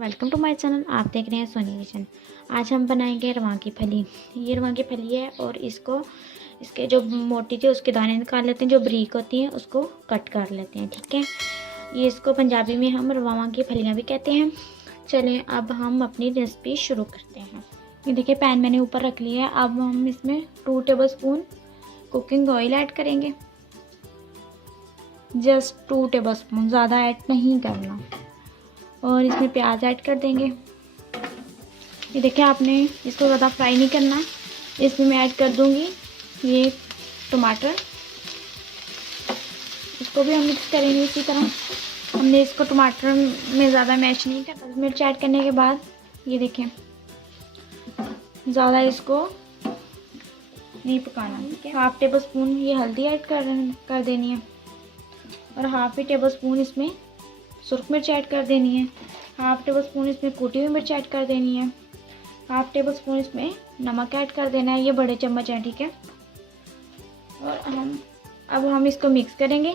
Welcome to my channel. आप देख रहे हैं सोनी किचन। आज हम बनाएंगे रवां की फली। ये रवां की फली है और इसके जो मोटी थी उसके दाने निकाल लेते हैं, जो बारीक होती हैं उसको कट कर लेते हैं। ठीक है, ये इसको पंजाबी में हम रवां की फलियाँ भी कहते हैं। चलें अब हम अपनी रेसिपी शुरू करते हैं। ये देखिए पैन मैंने ऊपर रख लिया है। अब हम इसमें 2 टेबलस्पून कुकिंग ऑयल ऐड करेंगे। जस्ट 2 टेबलस्पून, ज़्यादा ऐड नहीं करना। और इसमें प्याज ऐड कर देंगे। ये देखिए आपने इसको ज़्यादा फ्राई नहीं करना। इसमें मैं ऐड कर दूंगी ये टमाटर। इसको भी हम मिक्स करेंगे इसी तरह। हमने इसको टमाटर में ज़्यादा मैश नहीं करना। मिर्च ऐड करने के बाद ये देखें ज़्यादा इसको नहीं पकाना। ठीक है, 1/2 टेबलस्पून ये हल्दी ऐड कर देनी है और 1/2 टेबलस्पून इसमें सुरख मिर्च ऐड कर देनी है। 1/2 टेबलस्पून इसमें कूटी हुई मिर्च ऐड कर देनी है। 1/2 टेबलस्पून इसमें नमक ऐड कर देना है। ये बड़े चम्मच है। ठीक है, और अब हम इसको मिक्स करेंगे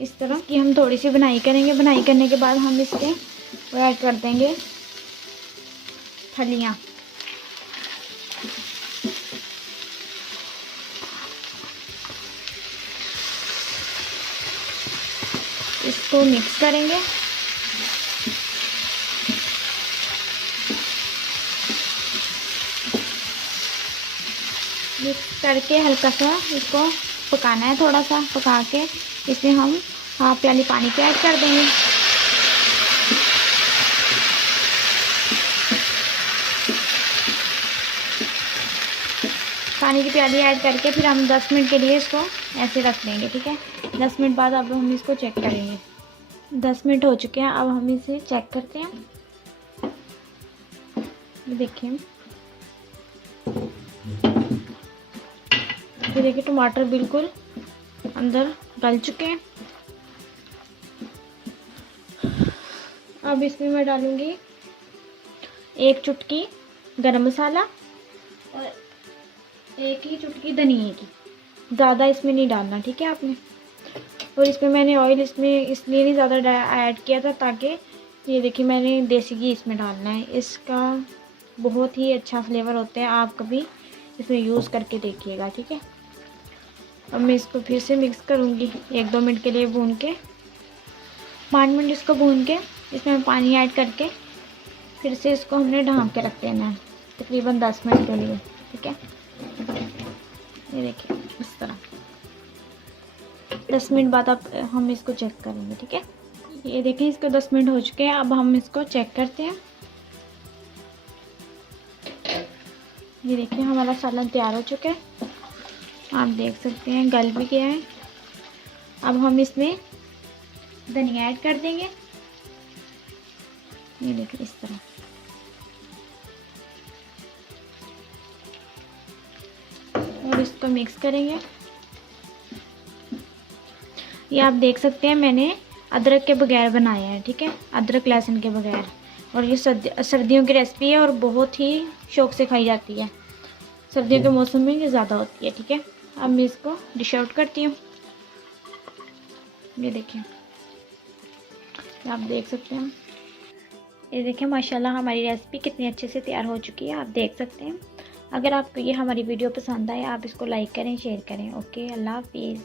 इस तरह कि हम थोड़ी सी बुनाई करेंगे। बुनाई करने के बाद हम इसके वो ऐड कर देंगे फलियाँ। इसको मिक्स करेंगे। मिक्स करके हल्का सा इसको पकाना है। थोड़ा सा पका के इसमें हम 1/2 प्याली पानी के ऐड कर देंगे। पानी की प्याली ऐड करके फिर हम 10 मिनट के लिए इसको ऐसे रख देंगे। ठीक है, 10 मिनट बाद अब हम इसको चेक करेंगे। 10 मिनट हो चुके हैं। अब हम इसे चेक करते हैं। ये देखिए, ये देखिए टमाटर बिल्कुल अंदर गल चुके हैं। अब इसमें मैं डालूंगी 1 चुटकी गरम मसाला और 1 ही चुटकी धनिए की। ज़्यादा इसमें नहीं डालना। ठीक है आपने। और इसमें मैंने ऑयल इसमें इसलिए नहीं ज़्यादा ऐड किया था ताकि ये देखिए मैंने देसी घी इसमें डालना है। इसका बहुत ही अच्छा फ्लेवर होता है। आप कभी इसमें यूज़ करके देखिएगा। ठीक है, अब मैं इसको फिर से मिक्स करूँगी 1-2 मिनट के लिए भून के। 5 मिनट इसको भून के इसमें पानी ऐड करके फिर से इसको हमने ढाँप के रख देना है तकरीबन 10 मिनट के लिए। ठीक है, ये देखिए इस तरह 10 मिनट बाद अब हम इसको चेक करेंगे। ठीक है, ये देखिए इसको 10 मिनट हो चुके हैं। अब हम इसको चेक करते हैं। ये देखिए हमारा सालन तैयार हो चुका है। आप देख सकते हैं गल भी गया है। अब हम इसमें धनिया ऐड कर देंगे। ये देखिए इस तरह। और इसको मिक्स करेंगे। ये आप देख सकते हैं मैंने अदरक के बगैर बनाया है। ठीक है, अदरक लहसुन के बगैर। और ये सर्दियों की रेसिपी है और बहुत ही शौक से खाई जाती है। सर्दियों के मौसम में ये ज़्यादा होती है। ठीक है, अब मैं इसको डिश आउट करती हूँ। ये देखिए आप देख सकते हैं। ये देखिए माशाल्लाह हमारी रेसिपी कितनी अच्छे से तैयार हो चुकी है। आप देख सकते हैं। अगर आपको ये हमारी वीडियो पसंद आए आप इसको लाइक करें, शेयर करें। ओके, अल्लाह हाफिज़।